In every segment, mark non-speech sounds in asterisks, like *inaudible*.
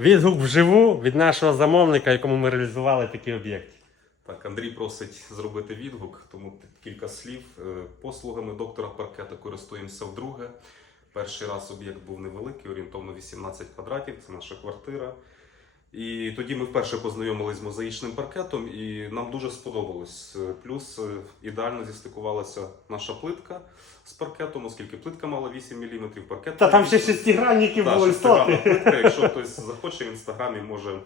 Відгук вживу від нашого замовника, якому ми реалізували такий об'єкт. Так, Андрій просить зробити відгук, тому кілька слів. Е, Послугами доктора паркета користуємося вдруге. Перший раз об'єкт був невеликий, орієнтовно 18 квадратів, це наша квартира. І тоді ми вперше познайомились з мозаїчним паркетом, і нам дуже сподобалось. Плюс е, ідеально зістикувалася наша плитка з паркетом, оскільки плитка мала 8 мм, паркет. Та там ще шестигранники були шестигранна плитка. Якщо хтось захоче в інстаграмі, може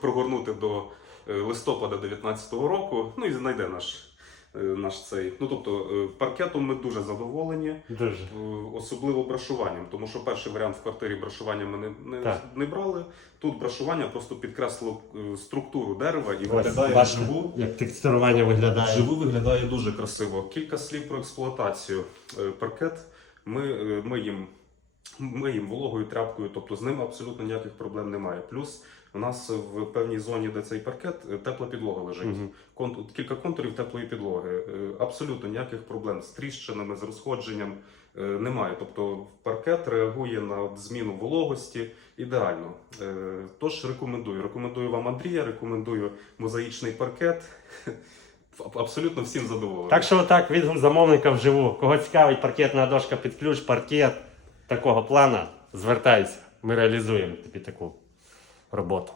прогорнути до е, листопада 2019 року. Ну і знайде наш, наш цей. Ну тобто е, паркетом ми дуже задоволені, Дуже. е, особливо брашуванням, тому що перший варіант в квартирі брашування ми не, не, Так. не брали. Тут брашування просто підкреслило е, структуру дерева і Ось, виглядає бачите, вживу. як текстурування виглядає. Вживу виглядає дуже красиво. Кілька слів про експлуатацію. Е, Паркет ми, е, ми їм ми їм вологою тряпкою, тобто з ним абсолютно ніяких проблем немає. Плюс у нас в певній зоні, де цей паркет, е, тепла підлога лежить. Мгм. Конту- кілька контурів теплої підлоги. Е, Абсолютно ніяких проблем з тріщинами, з розходженням е, немає. Тобто паркет реагує на зміну вологості ідеально. Тож рекомендую. Рекомендую вам Андрія, рекомендую мозаїчний паркет. *laughs* Абсолютно всім задоволений. Так що отак, відгук замовника вживу. Кого цікавить паркетна дошка під ключ, паркет такого плана, звертайся. Ми реалізуємо тобі таку роботу.